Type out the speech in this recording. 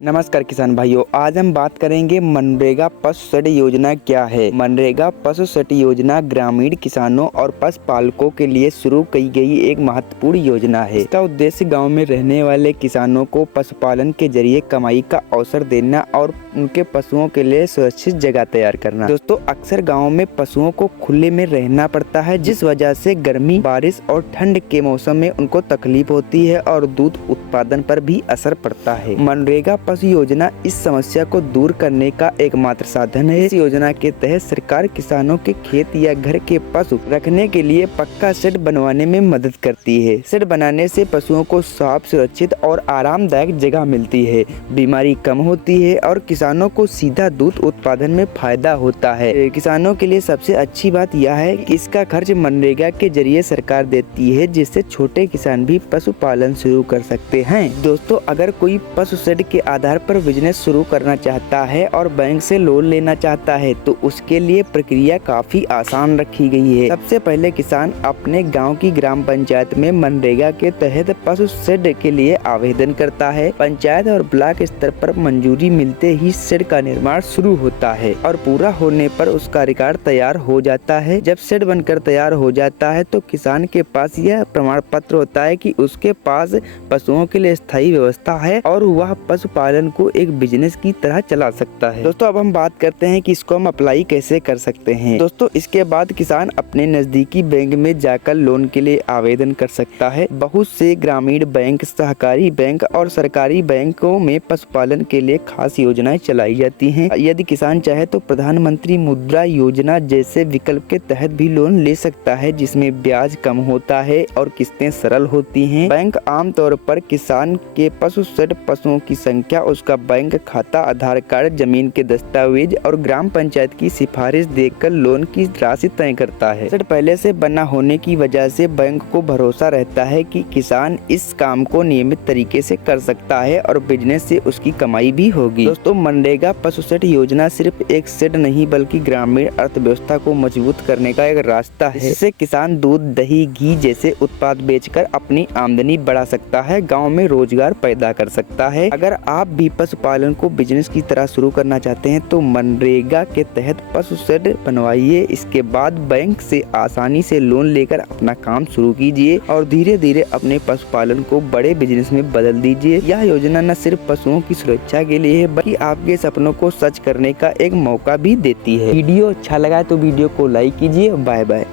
नमस्कार किसान भाइयों, आज हम बात करेंगे मनरेगा पशु ऋण योजना क्या है। मनरेगा पशु ऋण योजना ग्रामीण किसानों और पशुपालकों के लिए शुरू की गई एक महत्वपूर्ण योजना है। इसका उद्देश्य गांव में रहने वाले किसानों को पशुपालन के जरिए कमाई का अवसर देना और उनके पशुओं के लिए सुरक्षित जगह तैयार करना। दोस्तों, अक्सर गाँव में पशुओं को खुले में रहना पड़ता है, जिस वजह से गर्मी, बारिश और ठंड के मौसम में उनको तकलीफ होती है और दूध उत्पादन पर भी असर पड़ता है। मनरेगा पशु योजना इस समस्या को दूर करने का एकमात्र साधन है। इस योजना के तहत सरकार किसानों के खेत या घर के पशु रखने के लिए पक्का शेड बनवाने में मदद करती है। शेड बनाने से पशुओं को साफ, सुरक्षित और आरामदायक जगह मिलती है, बीमारी कम होती है और किसानों को सीधा दूध उत्पादन में फायदा होता है। किसानों के लिए सबसे अच्छी बात यह है कि इसका खर्च मनरेगा के जरिए सरकार देती है, जिससे छोटे किसान भी पशुपालन शुरू कर सकते हैं। दोस्तों, अगर कोई पशु शेड के आधार पर बिजनेस शुरू करना चाहता है और बैंक से लोन लेना चाहता है तो उसके लिए प्रक्रिया काफी आसान रखी गई है। सबसे पहले किसान अपने गांव की ग्राम पंचायत में मनरेगा के तहत पशु शेड के लिए आवेदन करता है। पंचायत और ब्लॉक स्तर पर मंजूरी मिलते ही शेड का निर्माण शुरू होता है और पूरा होने पर उसका रिकॉर्ड तैयार हो जाता है। जब शेड बनकर तैयार हो जाता है तो किसान के पास यह प्रमाण पत्र होता है कि उसके पास पशुओं के लिए स्थायी व्यवस्था है और वह पशुपालन को एक बिजनेस की तरह चला सकता है। दोस्तों, अब हम बात करते हैं कि इसको हम अप्लाई कैसे कर सकते हैं। दोस्तों, इसके बाद किसान अपने नजदीकी बैंक में जाकर लोन के लिए आवेदन कर सकता है। बहुत से ग्रामीण बैंक, सहकारी बैंक और सरकारी बैंकों में पशुपालन के लिए खास योजनाएं चलाई जाती हैं। यदि किसान चाहे तो प्रधानमंत्री मुद्रा योजना जैसे विकल्प के तहत भी लोन ले सकता है, जिसमें ब्याज कम होता है और किस्तें सरल होती हैं। बैंक आमतौर पर किसान के पशु शेड, पशुओं की संख्या, उसका बैंक खाता, आधार कार्ड, जमीन के दस्तावेज और ग्राम पंचायत की सिफारिश देखकर लोन की राशि तय करता है। शेड पहले से बना होने की वजह से बैंक को भरोसा रहता है कि किसान इस काम को नियमित तरीके से कर सकता है और बिजनेस से उसकी कमाई भी होगी। दोस्तों, मनरेगा पशु शेड योजना सिर्फ एक शेड नहीं बल्कि ग्रामीण अर्थव्यवस्था को मजबूत करने का एक रास्ता है। इससे किसान दूध, दही, घी जैसे उत्पाद बेचकर अपनी आमदनी बढ़ा सकता है, गाँव में रोजगार पैदा कर सकता है। अगर आप भी पशुपालन को बिजनेस की तरह शुरू करना चाहते हैं तो मनरेगा के तहत पशु शेड बनवाइए। इसके बाद बैंक से आसानी से लोन लेकर अपना काम शुरू कीजिए और धीरे धीरे अपने पशुपालन को बड़े बिजनेस में बदल दीजिए। यह योजना न सिर्फ पशुओं की सुरक्षा के लिए है बल्कि आपके सपनों को सच करने का एक मौका भी देती है। वीडियो अच्छा लगा तो वीडियो को लाइक कीजिए। Bye bye.